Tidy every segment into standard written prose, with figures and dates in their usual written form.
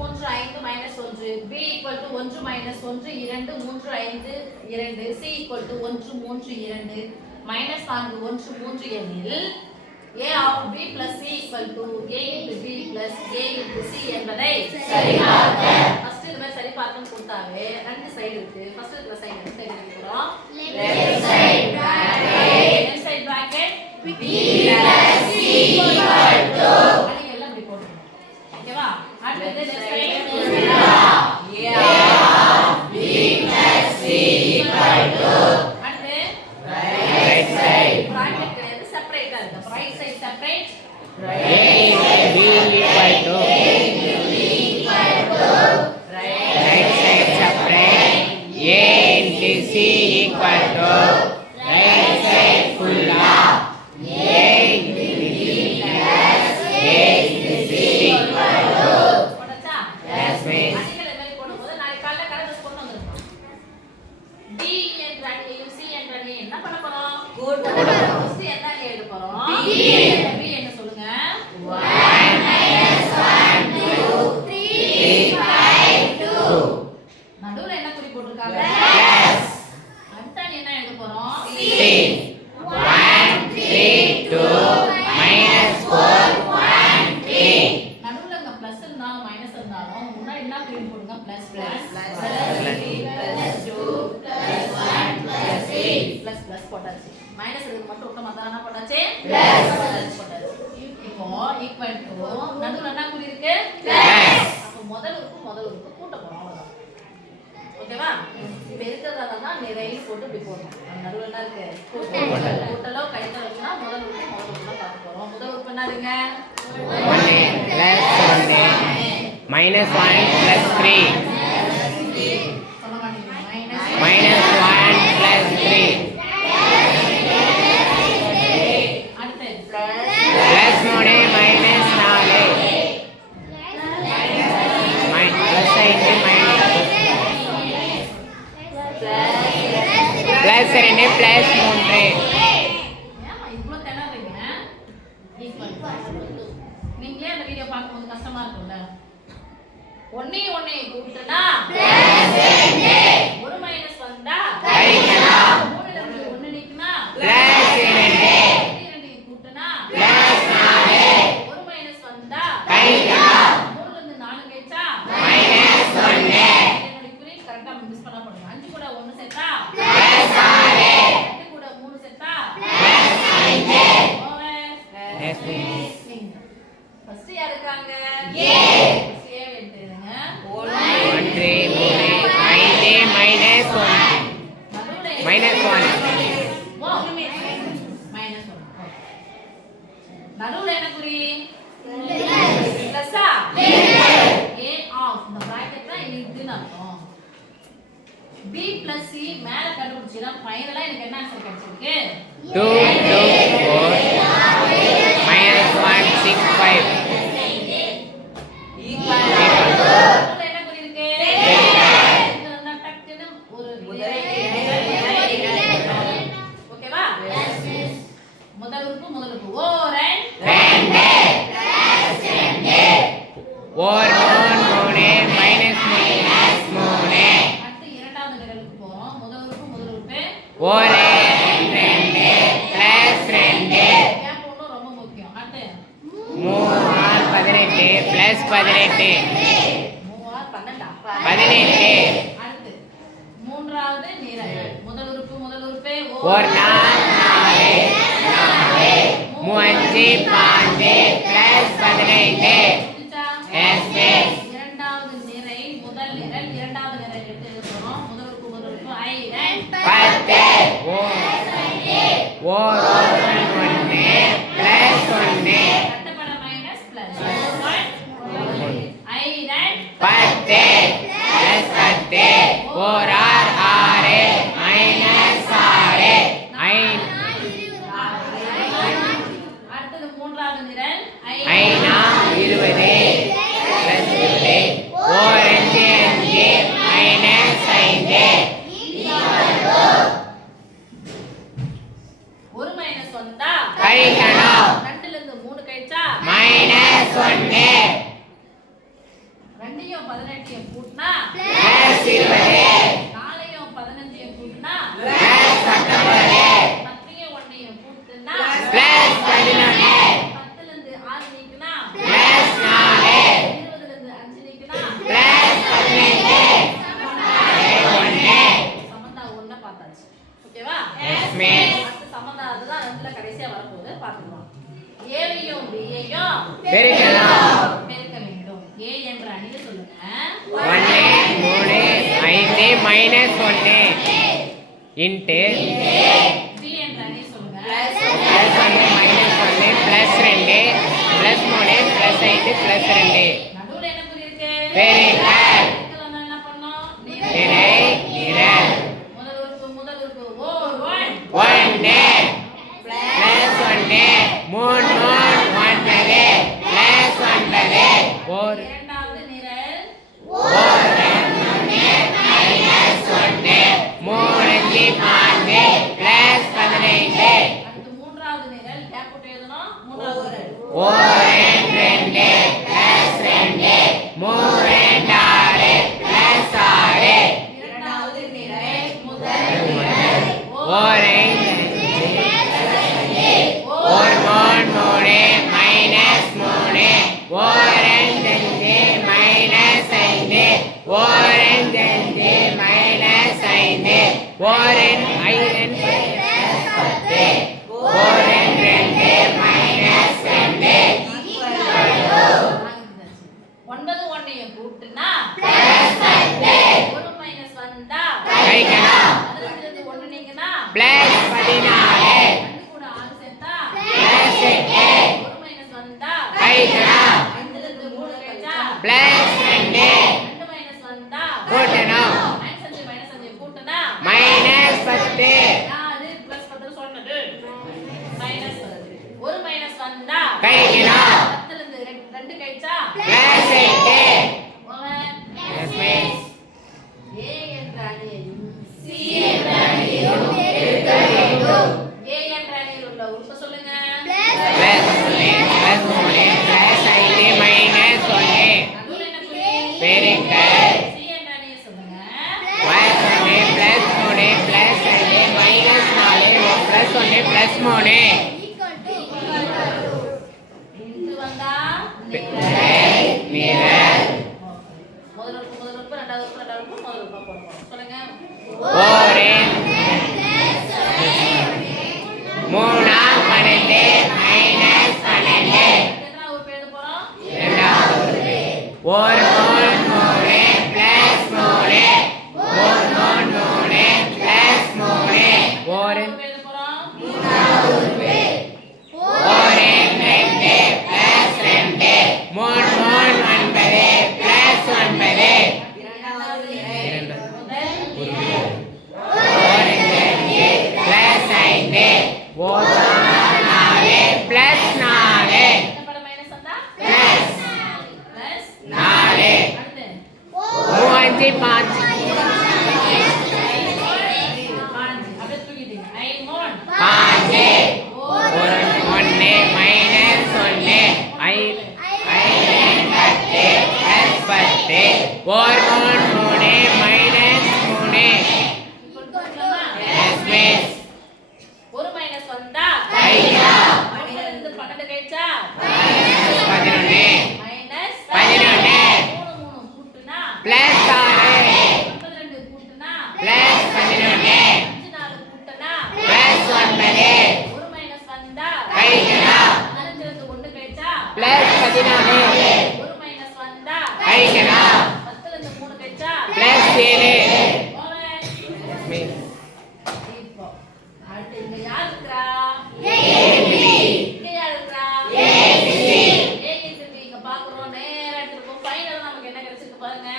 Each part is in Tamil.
3 5 -1 b = 1 -1 2 3 5 2 c = 1 3 2 -4 1 3 எனில் a of b plus c = a into b plus a into c என்பதை சரிபார்க்க. ஃபர்ஸ்ட் இதுல சரி பார்க்கணும் கொடுத்தாவே ரெண்டு சைடு இருக்கு. ஃபர்ஸ்ட் இதுல சைடு எடுத்துறோம். Left side bracket b plus c = எல்லாம் இப்படி போடுறோம். ஓகேவா? அடுத்து left side a of b plus c = அடுத்து ரைட் சைடு bracket கிடையாது செப்பரேட்டா இருக்கு. Right side separate right side separate a into c equal to right side full of a into b plus a into c equal to போடுச்சா? yes miss அடிக்கல மாதிரி போடும்போது நாளைக்கு காலையில கரெக்ட் கொண்டு வந்துருக்கோம். d என்ற அணியையும் c என்ற அணியையும் என்ன பண்ண போறோம்? கூட்ட போறோம். ஃபர்ஸ்ட் என்ன அணி எழுத போறோம்? b என்ன சொல்லுங்க? 1 1 2 3 5 2 நடுவுல என்ன குறி போட்டுருக்காங்க? plus அடுத்த அணி என்ன எழுத போறோம்? c 1 3 2 minus 4 1 3 நடுவுல இங்க பிளஸ் இருந்தாலும் மைனஸ் இருந்தாலும் முன்னாடி என்ன குறி போடுங்க? பிளஸ் பிளஸ் பிளஸ் பிளஸ் போட்டாச்சு. மைனஸ் இதுக்கு மட்டும் விட்டோமா தான் என்ன போட்டாச்சு? பிளஸ் போட்டாச்சு. இப்போ ஈக்குவல் டு நடுவுல என்ன குறி இருக்கு? Plus. அப்ப முதல் உறுப்பு கூட்ட போறோம் அவ்வளவுதான். ஓகேவா? இப்போ இருக்கிறதால தான் நிறைய போட்டு இப்படி போடணும். நடுவுல என்ன இருக்கு? கூட்டலோ கழித்தலோ வச்சுனா முதல் உறுப்பு பார்க்க போறோம். முதல் உறுப்பு என்னதுங்க? 1 plus 1 minus 1 plus 3 சொல்ல மாட்டீங்க. minus 1 plus 3 அடுத்து plus 3 minus 4 plus 5 minus plus 2 plus 3 ஏமா இவ்ளோ திணறீங்க? ஈக்குவல் நீங்களே அந்த வீடியோ பார்க்கும்போது கஷ்டமா இருக்கும்ல? ஒண்ணே கூட்டுனா பிளஸ் 2 ஒரு மைனஸ் வந்தா கழிக்கலாம் 3ல இருந்து 1 நீக்குனா plus 2 2 கூட்டுனா plus 4 ஒரு மைனஸ் வந்தா கழிக்கலாம் 3ல இருந்து 4 கழிச்சா minus 1 என்னோட குறி கரெக்ட்டா மிஸ் பண்ண போறீங்க. 5 கூட 1 சேர்த்தா plus 6 2 கூட 3 சேர்த்தா plus 5 over yes miss first யார் இருக்காங்க? A. ஃபர்ஸ்ட் ஏ எடுத்துங்க. 1 3 5 minus 1 நடுவுல minus 1 மைனஸ் 1 நடுவுல என்ன குறி? பிளஸ்ஸா? a ஆஃப் இந்த பிராக்கெட்ல இதுன்னு அர்த்தம். b plus c மேல கண்டுபிடிச்சா ஃபைனலா எனக்கு என்ன ஆன்சர் கிடைச்சிருக்கு? 2 2 4 minus 1 6 5 நடுவுல என்ன குறி இருக்கு? இது வந்து டக்குன்னு ஒரு ஓகேவா? முதல் உறுப்பு ஓர் அண்ட் 2 और 3 minus 3 அடுத்து இரண்டாவது நிரலுக்கு போறோம். முதல் உறுப்பு और 2 plus 2 கேப் போடணும் ரொம்ப முக்கியம். அடுத்து 3 18 plus 18 3 ஆர் 12 18 அடுத்து மூன்றாவது நிரல். முதல் உறுப்பு और 4 5 plus 18 yes miss இரண்டாவது நிரை முதல் நிரல் இரண்டாவது நிரல் எடுத்து எழுதுறோம். முதல் உறுப்பு I and 10 और 1 plus 1 கட்டப்பட minus plus 1 I and 10 plus 10 और 6 minus 6 அடுத்தது மூன்றாவது நிரல் ஐனா 20 இன்ட்டு பி என்ற அணி சொல்லுங்க. Plus 1 minus 1 plus 2 plus 3 plus 5 plus 2. நடுவுல என்ன குறி இருக்கு? பெருக்கல் பெருக்கல் வந்தா என்ன பண்ணோம்? நிறை நிரல். முதல் உறுப்பு ஓ 1 1 ப்ளஸ் 1 3 9 ப்ளஸ் 9 ஒரு இரண்டாவது நிரல் ப்ளஸ் 15. அடுத்து மூன்றாவது நிரல் கேப் போட்டு எழுதணும். மூன்றாவது நிரல் இரண்டாவது நிரல் முதல் ஒன்பது ஒன்னையும் கூட்டுனா ஒரு மைனஸ் வந்தா அதுல இருந்து ஒண்ணு நீங்கினா ப்ளஸ் 14 ரெண்டு கூட ஆறு சேர்த்தா ப்ளஸ் 8 ஒரு மைனஸ் வந்தா கழிக்கணும் ரெண்டுல இருந்து மூணு கழிச்சா ப்ளஸ் 2 ரெண்டு மைனஸ் வந்தா கூட்டணும் மைனஸ் அஞ்சு கூட்டுனா மைனஸ் 10 அது பிளஸ் 10 சொன்னது மைனஸ் வருது ஒரு மைனஸ் வந்தா கழிக்கணும் 10ல இருந்து ரெண்டு கழிச்சா plus 8 over yes miss A என்ற அணியையும் C என்ற அணியையும் பெருக்க வேண்டும். A என்ற அணியில் உள்ள உறுப்பு சொல்லுங்க. ப்ளஸ் 3 ப்ளஸ் 5 மைனஸ் 1 நடுவுல என்ன குறி? பெருக்கல் C என்ற அணியை சொல்லுங்க. Plus 1 plus 3 plus 5 minus 4 plus 1 plus 3 இங்கு வந்தா நிரல் முதல் உறுப்பு இரண்டாவது உறுப்பு முதல் உறுப்பா போடணும். சொல்லுங்க. ஓரேன் 3 12 மைனஸ் 12 எத்தனை உறுப்பு எழுத போறோம்? இரண்டாவது ஒரு 3 ப்ளஸ் 3 ப்ளஸ் 3 ஒரு உறுப்பு எழுத போறோம்? ஓரேன் 2 ப்ளஸ் 2 3 9 ப்ளஸ் 9 இரண்டாவது நிலை. முதல் ப்ளஸ் 5 4 ப்ளஸ் 4 என்ன பட மைனஸ் வந்தா ப்ளஸ் பிளஸ் 4 அடுத்து 5 5 அப்படியே தூக்கிட்டீங்க. 9 1 5 1 மைனஸ் 1 5 10 ப்ளஸ் 10 ஒரு 3 மைனஸ் 3 எஸ் மிஸ் ஒரு மைனஸ் வந்தா ஐயா. 12 கழிச்சா 11 மைனஸ் 11 3 கூட்டுனா ப்ளஸ் 6 92 கூட்டுனா ப்ளஸ் 11 5 4 கூட்டுனா ப்ளஸ் 9 ஒரு மைனஸ் வந்தா கழிக்கணும் 11 கழிச்சா ப்ளஸ் 14 ஒரு மைனஸ் வந்தா கழிக்கணும் 10 இருந்து 3 கழிச்சா ப்ளஸ் 7 ஓவர். மிஸ் இப்போ அடுத்து இங்க யார் இருக்கா? இங்க யார் இருக்கா? A into B. இங்க பாக்குறோம். நேரா எடுத்துட்டு போ. ஃபைனலா நமக்கு என்ன கிடைச்சிருக்கு பாருங்க.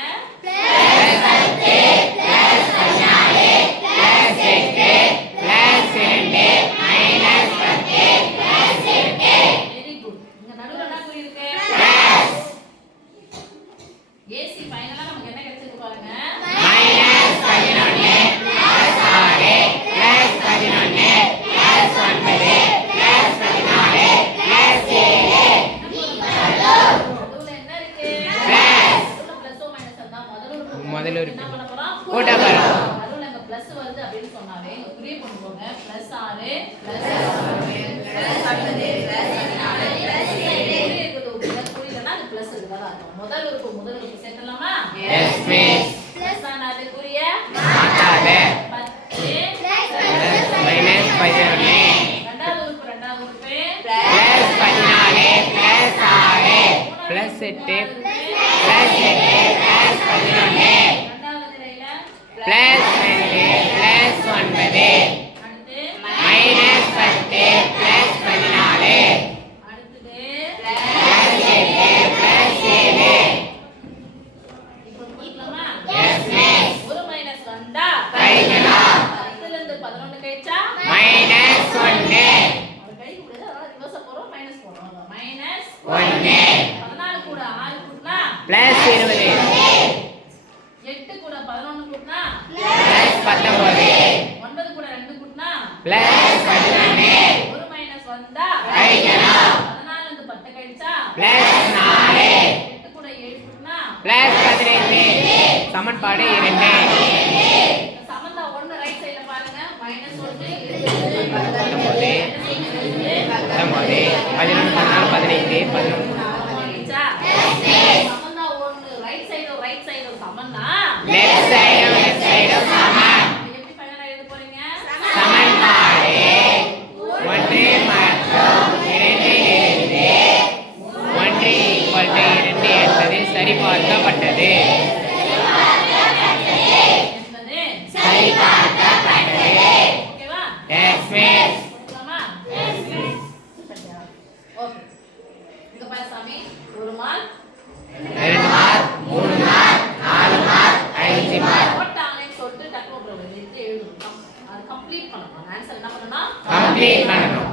Plus 10 plus 14 plus 8 plus 2 minus 10 plus 8 very good. இங்க நடுவுல என்ன குறி இருக்கு? ப்ளஸ் AC ஃபைனலா நமக்கு என்ன கிடைச்சிருக்கு பாருங்க. Minus 11 plus 6 plus 11 plus 9 plus 14 plus 7 நடுவுல என்ன இருக்கு? ப்ளஸ் நடுவுல பிளஸ் மைனஸ் இருந்தா முதல் முதல் உறுப்பு உறுப்பு. என்ன பண்ண போறோம்? கூட்ட போறோம். நடுவுல இங்க பிளஸ் வருது அப்படின்னு சொன்னாவே இங்க குறி கொண்டு போங்க. Plus 6 plus 10 plus 14 plus 14 plus 7 குறியிலனா அது பிளஸ் இருக்குதா அர்த்தம். முதல் உறுப்பு சேர்க்கலாமா? எஸ் மிஸ் பிளஸ் ஆனது குறிய மாத்தாத 10 ப்ளஸ் மைனஸ் 11 இரண்டாவது உறுப்பு plus 14 plus 6 plus 8 plus 8 plus 11 இரண்டாவது நிலையில ப்ளஸ் 2 ப்ளஸ் 9 அடுத்து -10 + 14 அடுத்தது +7 இப்போ புரியுமா? Yes, miss. ஒரு மைனஸ் வந்தா கழிக்கலாம். 10ல இருந்து 11 கழிச்சா -1 அது கழிக்க முடியாது. அதனால ரிவர்ஸா போறோம், மைனஸ் போறோம். மைனஸ் 1 14 கூட 6 கூட்டினா +20 8 கூட 11 கூட்டினா +19 9 கூட 2 கூட்டினா +11 ஒரு மைனஸ் வந்தா கழிக்கலாம். 14 இருந்து 10 கழிச்சா +4 8 கூட 7 கூட்டினா +15 சமன்பாடு 2 சமந்தா 1 ரைட் சைடுல பாருங்க. -1 19 11 14 15 11 சமந்தா 1 ரைட் சைடு சமன்னா லெஃப்ட் சைடும் சமம் எப்படி ஃபைனலா எழுத போறீங்க? சமன்பாடு 1 மற்றும் 2 இலிருந்து 1 = 2 என்பது சரிபார்க்கப்பட்டது. என்பது சரிபார்க்கப்பட்டது. ஓகேவா? Yes, miss. போட்டுக்கலாமா? ஓகே. இங்க பாரு சாமி, 1 mark 2 mark 3 mark 4 mark 5 mark போட்டாங்கன்னு சொல்லிட்டு டக்கு எழுதணும். அது கம்ப்ளீட் பண்ணணும். ஆன்சர் என்ன பண்ணணும்? கம்ப்ளீட் பண்ணணும்.